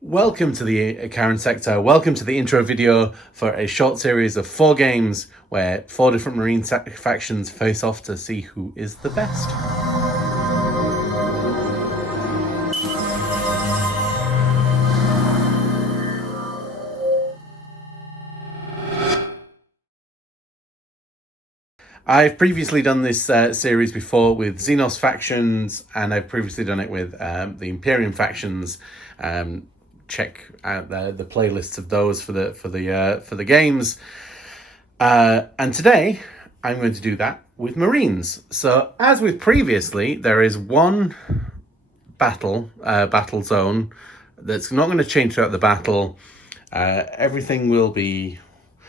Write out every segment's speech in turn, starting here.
Welcome to the Icaran sector. Welcome to the intro video for a short series of 4 games where 4 different marine factions face off to see who is the best. I've previously done this series before with Xenos factions, and I've previously done it with the Imperium factions. Check out the playlists of those for the games. And today I'm going to do that with Marines. So as with previously, there is one battle zone that's not going to change throughout the battle. Everything will be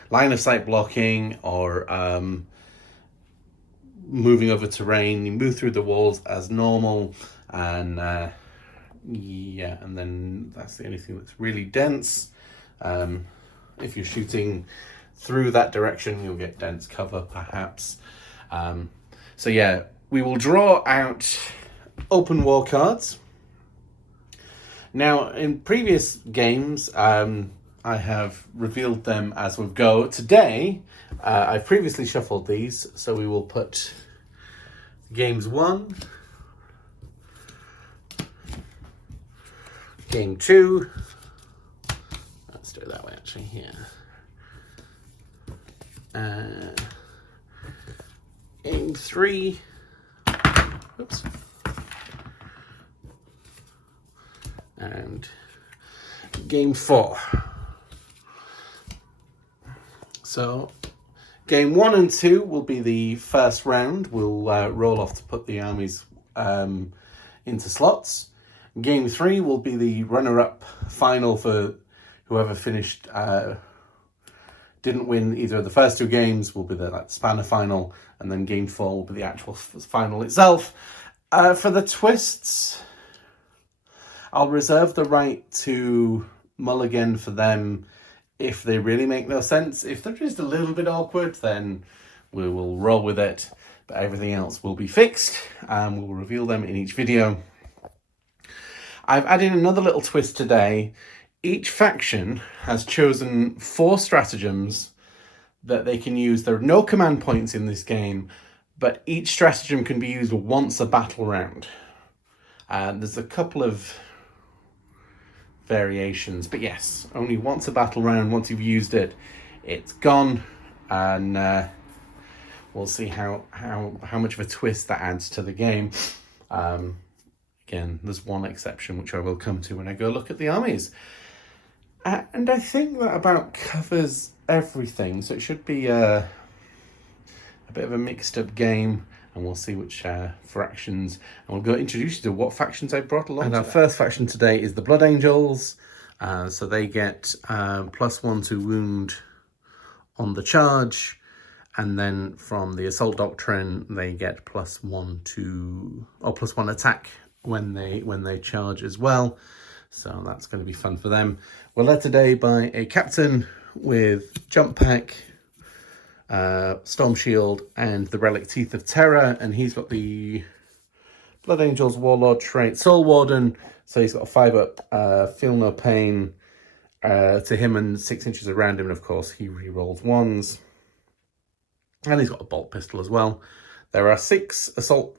line of sight blocking or moving over terrain. You move through the walls as normal, and and then that's the only thing that's really dense. If you're shooting through that direction, you'll get dense cover perhaps. So yeah, we will draw out open war cards. Now, in previous games, I have revealed them as we go. Today, I've previously shuffled these, so we will put games 1, game 2, let's do it that way actually here, game 3, oops, and game 4. So game 1 and 2 will be the first round. We'll roll off to put the armies into slots. Game 3 will be the runner-up final for whoever finished, didn't win either of the first 2 games, will be the spanner final, and then game 4 will be the actual final itself. For the twists, I'll reserve the right to mulligan for them if they really make no sense. If they're just a little bit awkward, then we will roll with it, but everything else will be fixed, and we'll reveal them in each video. I've added another little twist today. Each faction has chosen 4 stratagems that they can use. There are no command points in this game, but each stratagem can be used once a battle round. There's a couple of variations, but yes, only once a battle round. Once you've used it, it's gone, and we'll see how much of a twist that adds to the game. Again, there's one exception which I will come to when I go look at the armies, and I think that about covers everything. So it should be a bit of a mixed up game, and we'll see which fractions, and we'll go introduce you to what factions I brought along. And our first faction today is the Blood Angels. So they get +1 to wound on the charge, and then from the Assault Doctrine they get +1 to, or +1 attack when they charge as well. So that's going to be fun for them. We're led today by a captain with Jump Pack, Storm Shield, and the Relic Teeth of Terror, and he's got the Blood Angels Warlord trait, Soul Warden, so he's got a 5-up, Feel No Pain to him and 6 inches around him, and of course he re-rolls 1s, and he's got a bolt pistol as well. There are 6 assault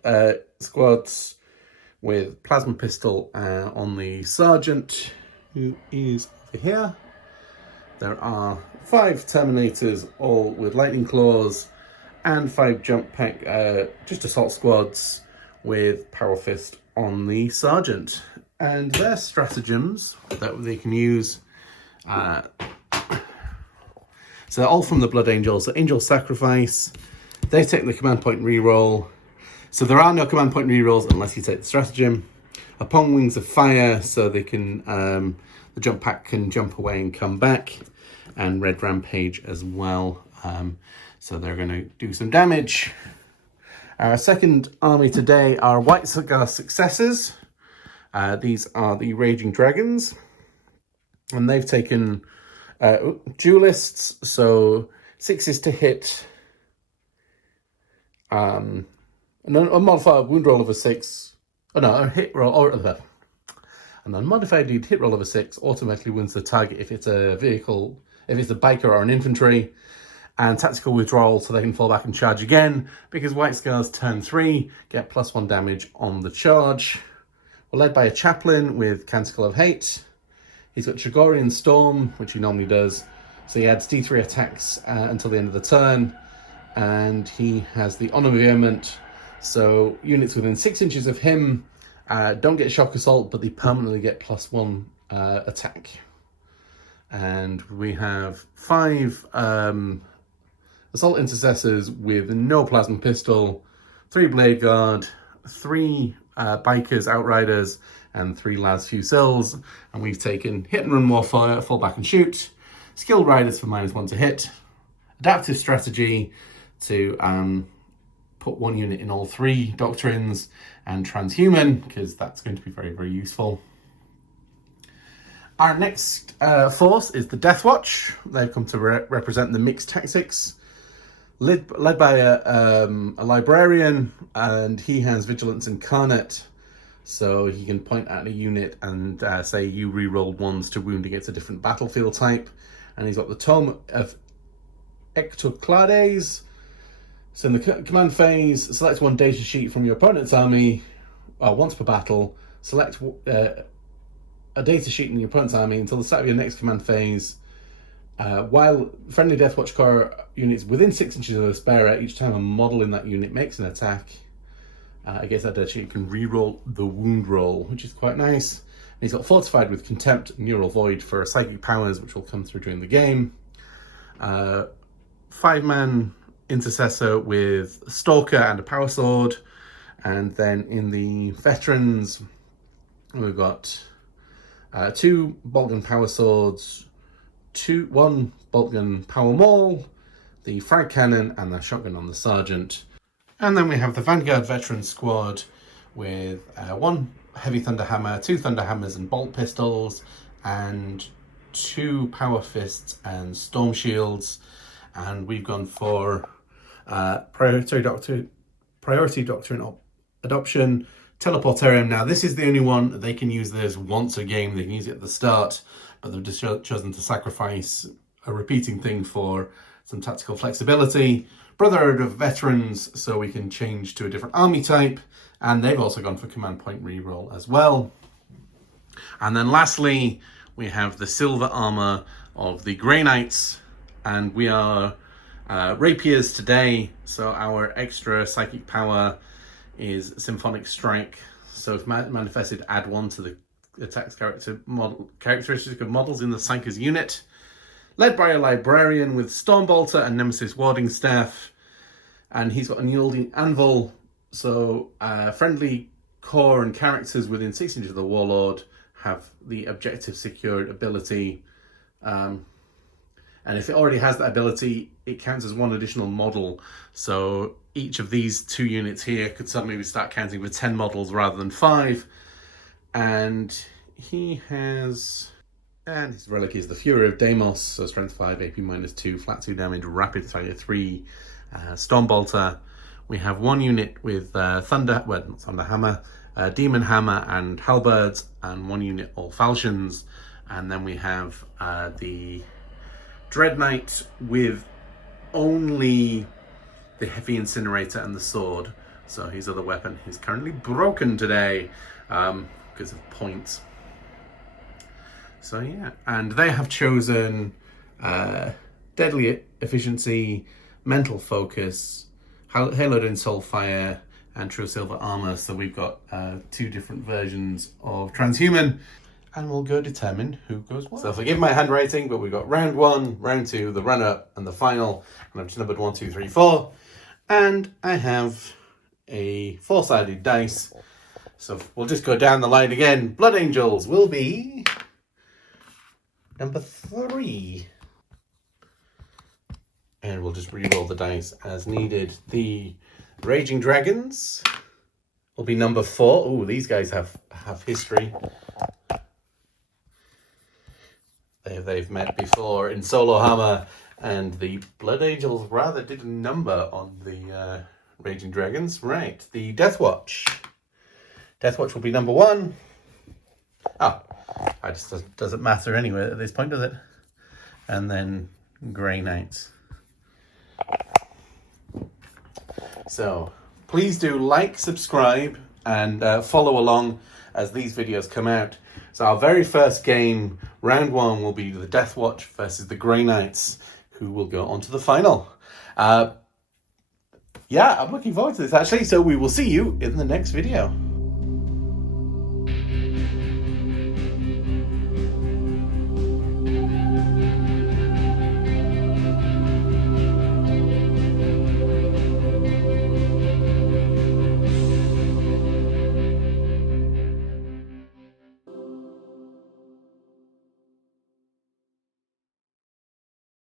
squads with Plasma Pistol on the Sergeant, who is over here. There are 5 Terminators, all with Lightning Claws, and 5 Jump Pack, just assault squads with Power Fist on the Sergeant. And their stratagems that they can use, so they're all from the Blood Angels. So Angel Sacrifice, they take the command point reroll. So there are no command point rerolls unless you take the stratagem. Upon Wings of Fire, so they can, the Jump Pack can jump away and come back. And Red Rampage as well. So they're going to do some damage. Our second army today are White Cigar Successors. These are the Raging Dragons, and they've taken duelists, so 6s to hit, and then a modified wound roll of a 6. Oh no, a hit roll, or An unmodified lead hit roll of a 6 automatically wins the target if it's a vehicle, if it's a biker or an infantry. And tactical withdrawal, so they can fall back and charge again, because White Scars turn 3 get +1 damage on the charge. We're led by a chaplain with Canticle of Hate. He's got Chagorian Storm, which he normally does, so he adds D3 attacks until the end of the turn. And he has the Honor Veerment, so units within 6 inches of him don't get Shock Assault, but they permanently get +1 attack. And we have 5 Assault Intercessors with no Plasma Pistol, 3 Blade Guard, 3 Bikers, Outriders, and 3 Las Fusils. And we've taken Hit and Run Warfire, Fall Back and Shoot, Skilled Riders for -1 to hit, Adaptive Strategy to put 1 unit in all 3 Doctrines, and Transhuman, because that's going to be very, very useful. Our next force is the Death Watch. They've come to represent the mixed tactics. Led by a librarian, and he has Vigilance Incarnate, so he can point at a unit and say you re-rolled 1s to wound against a different battlefield type. And he's got the Tome of Ectoclades. So in the command phase, select 1 data sheet from your opponent's army once per battle. Select a data sheet in your opponent's army until the start of your next command phase. While friendly Death Watch Corps units within 6 inches of the bearer, each time a model in that unit makes an attack against that data sheet, you can re-roll the wound roll, which is quite nice. And he's got Fortified with Contempt, Neural Void for psychic powers, which will come through during the game. 5-man Intercessor with Stalker and a Power Sword. And then in the Veterans, we've got 2 Boltgun Power Swords, 1 Boltgun Power Maul, the Frag Cannon, and the Shotgun on the Sergeant. And then we have the Vanguard Veteran Squad with 1 Heavy Thunder Hammer, 2 Thunder Hammers and Bolt Pistols, and 2 Power Fists and Storm Shields. And we've gone for Priority Doctrine Adoption, Teleportarium. Now, this is the only one they can use this once a game. They can use it at the start, but they've just chosen to sacrifice a repeating thing for some tactical flexibility. Brotherhood of Veterans, so we can change to a different army type. And they've also gone for command point reroll as well. And then lastly, we have the silver armor of the Grey Knights. And we are rapiers today, so our extra psychic power is Symphonic Strike. So if manifested, add 1 to the attack characteristic of models in the Psyker's unit. Led by a librarian with Stormbolter and Nemesis Warding Staff. And he's got a Unyielding Anvil, so friendly core and characters within 6 inches of the Warlord have the objective secured ability. And if it already has that ability, it counts as 1 additional model. So each of these 2 units here could suddenly start counting with 10 models rather than 5. And he has, and his relic is the Fury of Deimos, so strength 5, AP -2, flat 2 damage, rapid fire 3, Stormbolter. We have 1 unit with not Thunder Hammer, Demon Hammer and Halberds, and 1 unit all falchions. And then we have the Dread Knight with only the Heavy Incinerator and the Sword. So his other weapon is currently broken today because of points. So yeah, and they have chosen Deadly Efficiency, Mental Focus, Haloed in Soulfire, and True Silver Armor. So we've got 2 different versions of Transhuman, and we'll go determine who goes what. So forgive my handwriting, but we've got round 1, round 2, the run-up, and the final. And I've just numbered 1, 2, 3, 4. And I have a 4-sided dice. So we'll just go down the line again. Blood Angels will be number 3. And we'll just re-roll the dice as needed. The Raging Dragons will be number 4. Ooh, these guys have history. They've met before in Solo Hammer, and the Blood Angels rather did a number on the Raging Dragons. Right, the Death Watch. Death Watch will be number 1. Oh, I just doesn't matter anyway at this point, does it? And then Grey Knights. So please do like, subscribe, and follow along as these videos come out. So our very first game, round 1, will be the Death Watch versus the Grey Knights, who will go on to the final. Yeah, I'm looking forward to this actually. So we will see you in the next video.